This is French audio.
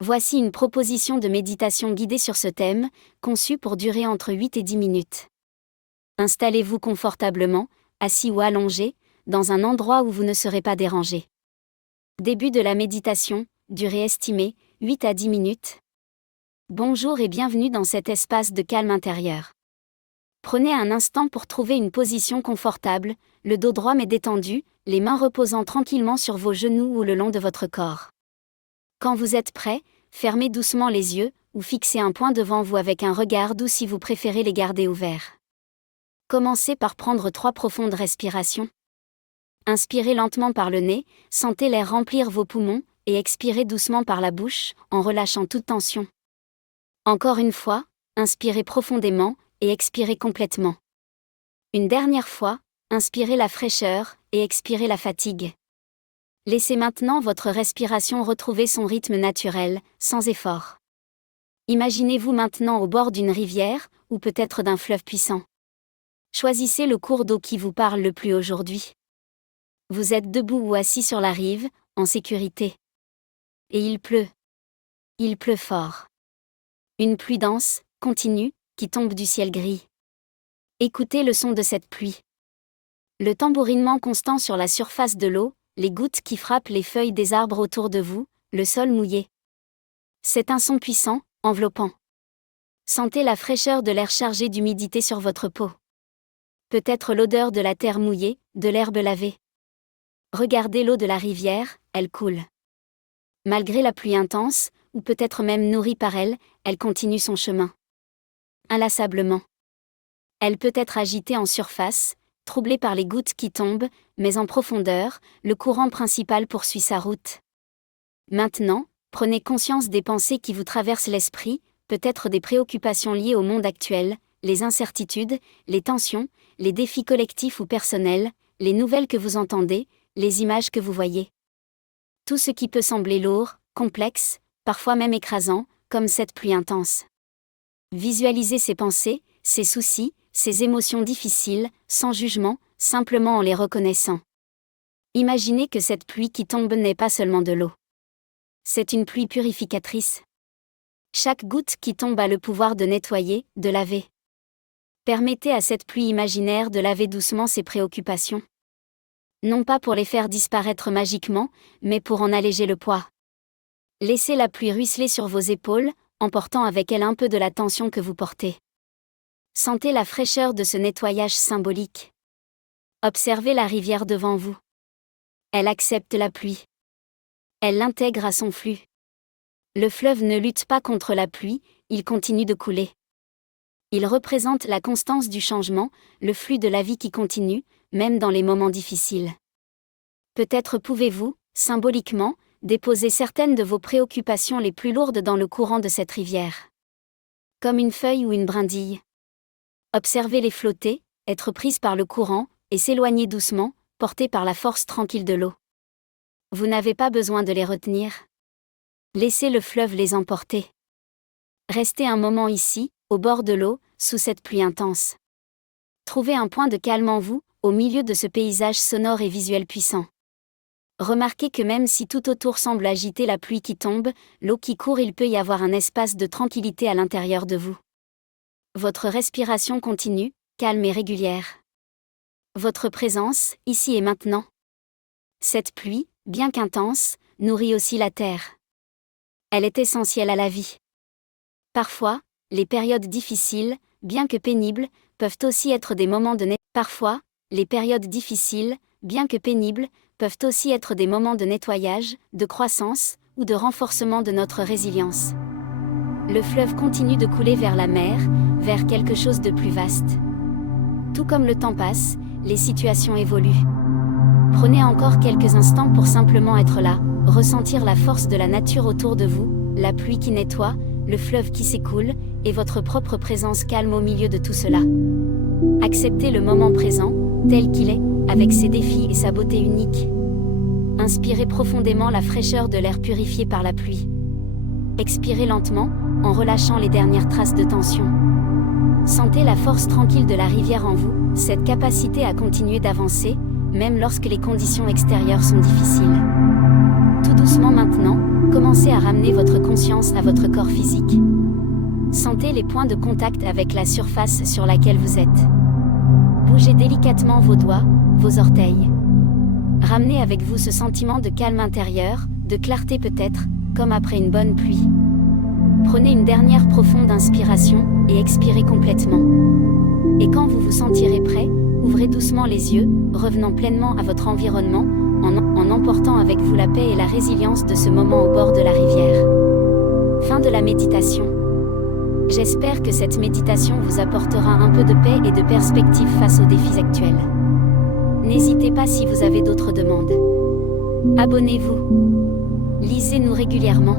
Voici une proposition de méditation guidée sur ce thème, conçue pour durer entre 8 et 10 minutes. Installez-vous confortablement, assis ou allongé, dans un endroit où vous ne serez pas dérangé. Début de la méditation, durée estimée, 8 à 10 minutes. Bonjour et bienvenue dans cet espace de calme intérieur. Prenez un instant pour trouver une position confortable, le dos droit mais détendu, les mains reposant tranquillement sur vos genoux ou le long de votre corps. Quand vous êtes prêt, fermez doucement les yeux, ou fixez un point devant vous avec un regard doux si vous préférez les garder ouverts. Commencez par prendre 3 profondes respirations. Inspirez lentement par le nez, sentez l'air remplir vos poumons, et expirez doucement par la bouche, en relâchant toute tension. Encore une fois, inspirez profondément, et expirez complètement. Une dernière fois, inspirez la fraîcheur, et expirez la fatigue. Laissez maintenant votre respiration retrouver son rythme naturel, sans effort. Imaginez-vous maintenant au bord d'une rivière, ou peut-être d'un fleuve puissant. Choisissez le cours d'eau qui vous parle le plus aujourd'hui. Vous êtes debout ou assis sur la rive, en sécurité. Et il pleut. Il pleut fort. Une pluie dense, continue, qui tombe du ciel gris. Écoutez le son de cette pluie. Le tambourinement constant sur la surface de l'eau, les gouttes qui frappent les feuilles des arbres autour de vous, le sol mouillé. C'est un son puissant, enveloppant. Sentez la fraîcheur de l'air chargé d'humidité sur votre peau. Peut-être l'odeur de la terre mouillée, de l'herbe lavée. Regardez l'eau de la rivière, elle coule. Malgré la pluie intense, ou peut-être même nourrie par elle, elle continue son chemin. Inlassablement. Elle peut être agitée en surface, troublée par les gouttes qui tombent, mais en profondeur, le courant principal poursuit sa route. Maintenant, prenez conscience des pensées qui vous traversent l'esprit, peut-être des préoccupations liées au monde actuel, les incertitudes, les tensions, les défis collectifs ou personnels, les nouvelles que vous entendez, les images que vous voyez. Tout ce qui peut sembler lourd, complexe, parfois même écrasant, comme cette pluie intense. Visualisez ces pensées, ces soucis, ces émotions difficiles, sans jugement, simplement en les reconnaissant. Imaginez que cette pluie qui tombe n'est pas seulement de l'eau. C'est une pluie purificatrice. Chaque goutte qui tombe a le pouvoir de nettoyer, de laver. Permettez à cette pluie imaginaire de laver doucement ses préoccupations. Non pas pour les faire disparaître magiquement, mais pour en alléger le poids. Laissez la pluie ruisseler sur vos épaules, emportant avec elle un peu de la tension que vous portez. Sentez la fraîcheur de ce nettoyage symbolique. Observez la rivière devant vous. Elle accepte la pluie. Elle l'intègre à son flux. Le fleuve ne lutte pas contre la pluie, il continue de couler. Il représente la constance du changement, le flux de la vie qui continue, même dans les moments difficiles. Peut-être pouvez-vous, symboliquement, déposer certaines de vos préoccupations les plus lourdes dans le courant de cette rivière. Comme une feuille ou une brindille. Observez-les flotter, être prises par le courant, et s'éloigner doucement, portées par la force tranquille de l'eau. Vous n'avez pas besoin de les retenir. Laissez le fleuve les emporter. Restez un moment ici, au bord de l'eau, sous cette pluie intense. Trouvez un point de calme en vous, au milieu de ce paysage sonore et visuel puissant. Remarquez que même si tout autour semble agiter la pluie qui tombe, l'eau qui court, il peut y avoir un espace de tranquillité à l'intérieur de vous. Votre respiration continue, calme et régulière. Votre présence, ici et maintenant. Cette pluie, bien qu'intense, nourrit aussi la terre. Elle est essentielle à la vie. Parfois, les périodes difficiles, bien que pénibles, peuvent aussi être des moments de nettoyage, de croissance, ou de renforcement de notre résilience. Le fleuve continue de couler vers la mer, vers quelque chose de plus vaste. Tout comme le temps passe, les situations évoluent. Prenez encore quelques instants pour simplement être là, ressentir la force de la nature autour de vous, la pluie qui nettoie, le fleuve qui s'écoule, et votre propre présence calme au milieu de tout cela. Acceptez le moment présent, tel qu'il est, avec ses défis et sa beauté unique. Inspirez profondément la fraîcheur de l'air purifié par la pluie. Expirez lentement, en relâchant les dernières traces de tension. Sentez la force tranquille de la rivière en vous, cette capacité à continuer d'avancer, même lorsque les conditions extérieures sont difficiles. Tout doucement maintenant, commencez Commencez à ramener votre conscience à votre corps physique. Sentez les points de contact avec la surface sur laquelle vous êtes. Bougez délicatement vos doigts, vos orteils. Ramenez avec vous ce sentiment de calme intérieur, de clarté peut-être, comme après une bonne pluie. Prenez une dernière profonde inspiration, et expirez complètement. Et quand vous vous sentirez prêt, ouvrez doucement les yeux, revenant pleinement à votre environnement, en emportant avec vous la paix et la résilience de ce moment au bord de la rivière. Fin de la méditation. J'espère que cette méditation vous apportera un peu de paix et de perspective face aux défis actuels. N'hésitez pas si vous avez d'autres demandes. Abonnez-vous. Lisez-nous régulièrement.